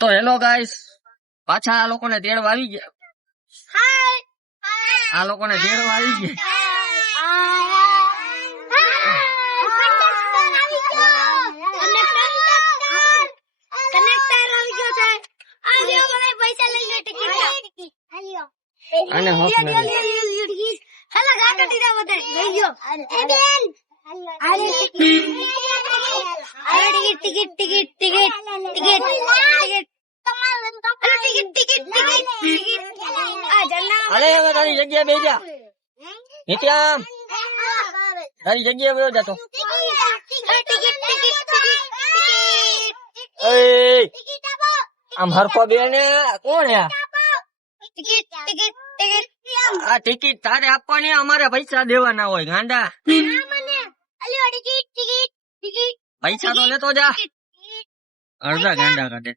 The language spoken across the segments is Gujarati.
તો હેલો ગાઈસ, પાછા આ લોકોને તેડવા આવી ગયા. આ લોકોને તેડવા આવી ગયા. અને હક અરે હવે તારી જગ્યા બેસી જા. નિત્યામ તારી જગ્યા બેસી જા. તો આમ હરખો બે ને કોણ હે? આ ટિકિટ તારે આપવાની, અમારે પૈસા દેવાના હોય ગાંડા. પૈસા તો લેતો જા. અડધા ગાંડા કાઢે.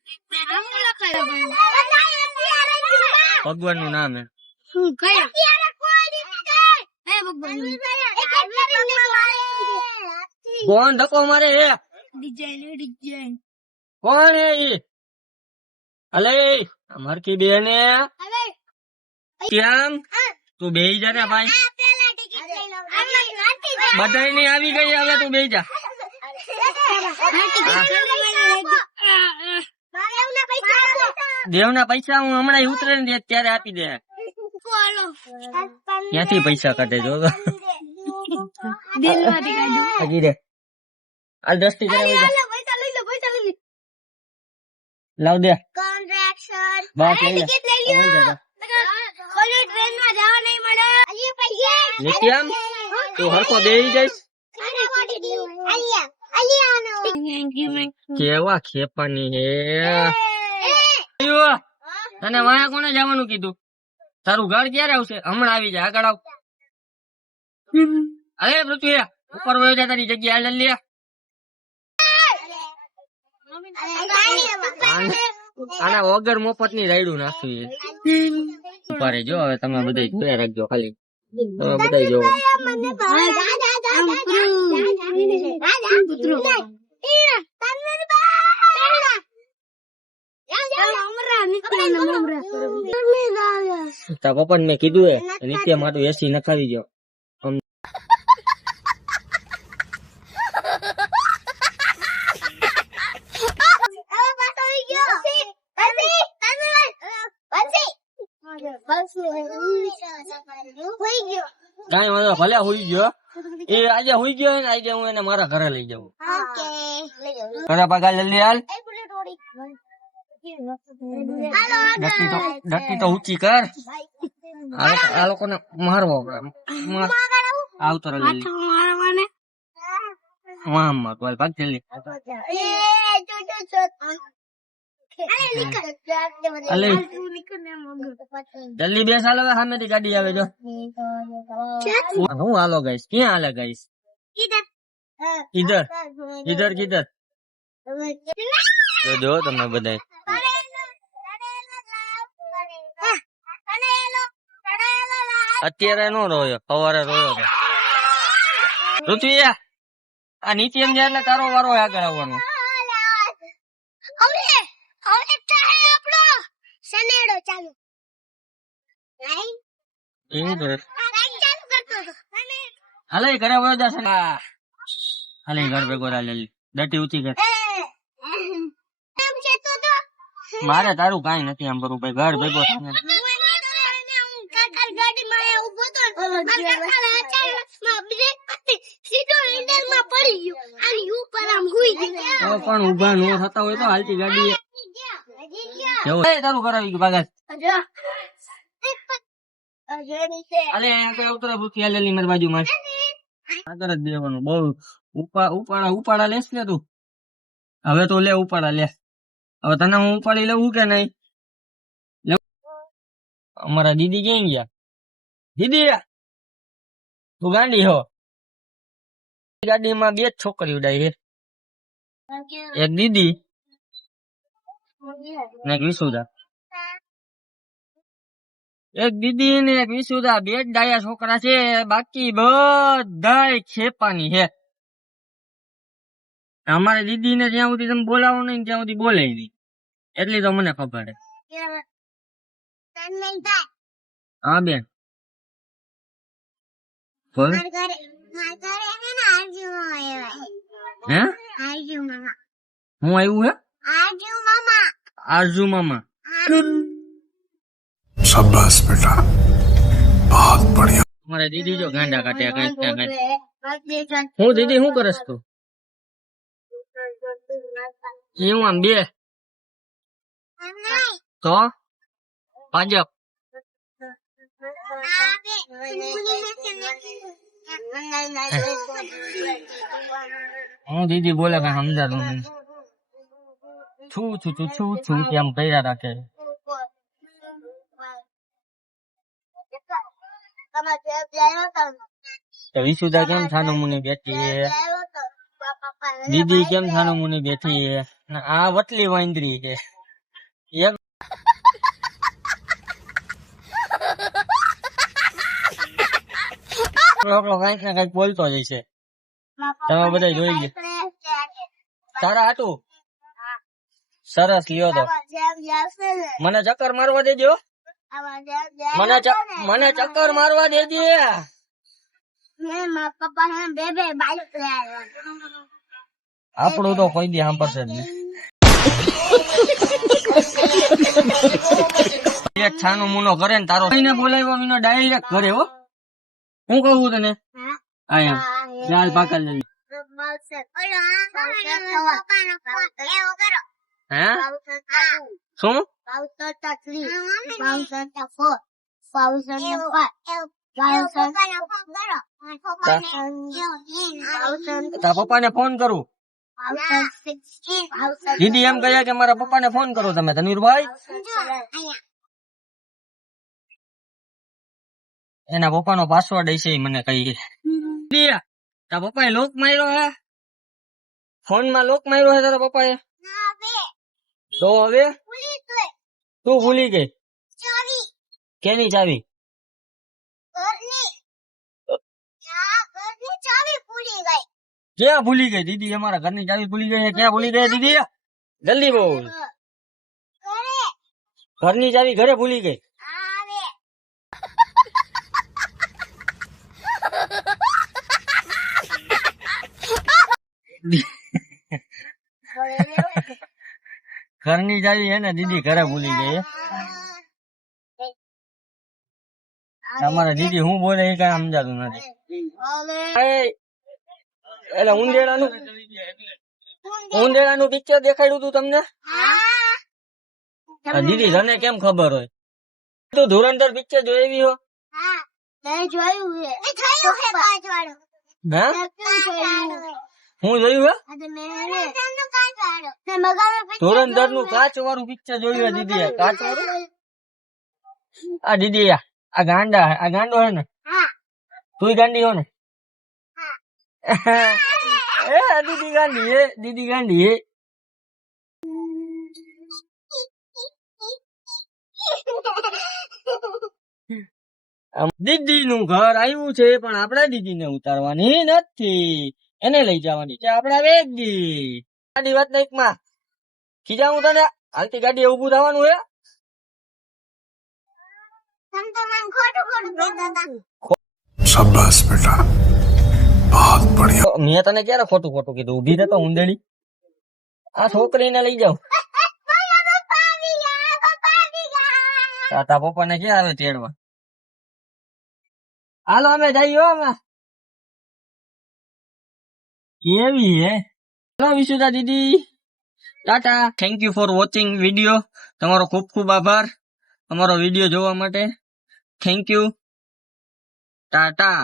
ભગવાન નું નામ હે. કોણ ધક્કો મારે હે? કોણ હે ઈ? અલે મરકી બેન કેમ તું બેહી જા ને ભાઈ. બધાય ની આવી ગઈ, હવે તું બેહી જા. દેવના પૈસા હું હમણાં ઉતરે ને ત્યારે આપી દે. ક્યાંથી પૈસા કાઢે જો હજી રે. આ 10 થી લાવ દે. બસ નિત્યામ તું હરખો બેહી જઈશ. કેવા ખેપાની હે. તને વાયા કોને જવાનું કીધું? તારું ઘર ક્યારે આવશે? હમણાં આવી જાય, આગળ આવ. અરે પૃથ્વી ઉપર વયો જાય, તારી જગ્યા લઈ લે. આના વગર મફત ની રાયડું નાખવી. ઉપારે જો હવે તમે બધા જોયા રાખજો, ખાલી તમે બધા જો. તારા પપ્પા ને મેં કીધું હે નિત્ય માટું એસી નખાવી દો. કઈ વાંધો, ભલે હુઈ ગયો એ. આજે હુઈ ગયો ને, આજે હું એને મારા ઘરે લઈ જાઉં. ઘરે પગાર જલ્દી હાલ. ડટ્ટી તો ઊંચી કર. આ લોકોને મારવો આવતો જલ્દી. ભાગ જલ્દી. જલ્દી બેસ. હાલ હવે સામેથી ગાડી આવે. જો હું હાલો ગાઈશ. ક્યાં હાલે ગાઈશ? ઇધર ઇધર કિધર. જો તમે બધા અત્યારે નો રોયો, સવારે રોયો હતો. પૃથ્વી આ નીચે એમ જાય એટલે તારો વારો આગળ આવવાનો. હાલે ઘરે વયો જશે. હાલે ઘર ભેગો લે. ડટી ઊંચી કર. મારે તારું કઈ નથી આમ કરું ભાઈ. ઘર ભેગો થાય. પણ ઉભા ન થતા હોય તો હાલતી ગાડી તારું કરાવી ગયું ભાગત. અલે ઉતરે ભૂખી હાલેલી મારી બાજુ માં આગળ જ દેવાનું. બહુ ઉપાડા લેસ ને તું. હવે તો લે ઉપાડા લે. હવે તને હું ઉપાડી લેવું કે નહી? અમારા દીદી ક્યાં ગયા? દીદી તું ગાંડી હો. ગાડીમાં 2 જ છોકરી ઉડાઈ છે. એક દીદી ને એક વિશુદા. એક દીદી ને એક વિશુદા. 2 જ ડાયા છોકરા છે. બાકી બધા ખેપાની છે. અમારે દીદી ને જ્યાં સુધી તમે બોલાવો નહીં ત્યાં સુધી બોલે નહીં. એટલી તો મને ખબર છે. હા બેન બોલ. હે હું આવ્યું હે આરજુ મામા. શાબાશ બેટા, બહુત બઢિયા. મારે દીદી જો ગાંડા કાઢ્યા કઈ. હું દીદી શું કરસ તું? હું આમ બે તો ભાજપ. હું દીદી બોલે કઈ સમજાતું નહીં. છું છું છું છું છું કેમ કર્યા રાખે. તો વિશુદા કેમ છાનું મુની બેઠી હે? દીદી કેમ છાનું મુની બેઠી હે? આ વટલી વાંદરી છે એક. કઈક ને કઈક બોલતો જ છે. તમે બધા જોઈ લે. તારા હાટું સરસ લ્યો તો. મને ચક્કર મારવા દેજો. મને ચક્કર મારવા દેજે. આપણું તો કોઈ દી સાંભળશે જ નહીં. એક છાનો મુનો કરે ને તારો એને બોલાવ્યો વિનો ડાયરેક્ટ કરે. હો હું કહું તને આયા લાલ પાકલ લઈ. હે શું તારા પપ્પાને ફોન કરું? દીદી એમ કહ્યા કે મારા પપ્પાને ફોન કરો તમે તનવીરભાઈ. એના પપ્પાનો પાસવર્ડ હશે મને કહી. તારા પપ્પાએ લોક માર્યો હે? ફોન માં લોક માર્યો હે તારા પપ્પાએ? તો હવે તું ભૂલી ગઈ? કેની ચાવી? ક્યાં ભૂલી ગઈ દીદી? અમારા ઘરની ચાવી ભૂલી ગઈ? ક્યાં ભૂલી ગઈ દીદી? જલ્દી બોલ. ઘરની ચાવી ઘરે ભૂલી ગઈ? ઘરની ચાવી હે ને દીદી ઘરે ભૂલી ગઈ. તમારા દીદી હું બોલે એ કઈ સમજાતું નથી. એટલે ઉંદેડાનું પિક્ચર દેખાડ્યું તું તમને? દીદી તને કેમ ખબર હોય? તું ધુરંધર પિક્ચર જોઈ હો? હું જોયું હે? ધુરંધર નું કાચ વાળું પિક્ચર જોયું હે દીદી? કાચ વાળું? આ દીદી આ ગાંડો હે ને? તું ગાંડી હો ને? દીદી ગાંડી હે, દીદી ગાંડી હે. દીદી નું ઘર આવ્યું છે પણ આપડા દીદી ને ઉતારવાની નથી, એને લઈ જવાની છે આપડા વેગી. ગાડી વાત નહીં માં ખીજાવું તને? હાલતી ગાડી ઉભું થવાનું હે? શાબાશ બેટા, બહુત બઢિયા. મેં તને ક્યારે ખોટું ખોટું કીધું? ઉભી રહેતો ઉંદેડી. આ છોકરીને લઈ જાવ. તાતા પપ્પા ને ક્યાં આવે તેડવા? હાલો અમે જઈએ. અમે કેવી હે? હેલો વિશુદા દીદી, tata. Thank you for watching video. તમારો ખૂબ ખૂબ આભાર અમારો વિડીયો જોવા માટે. Thank you, Tata.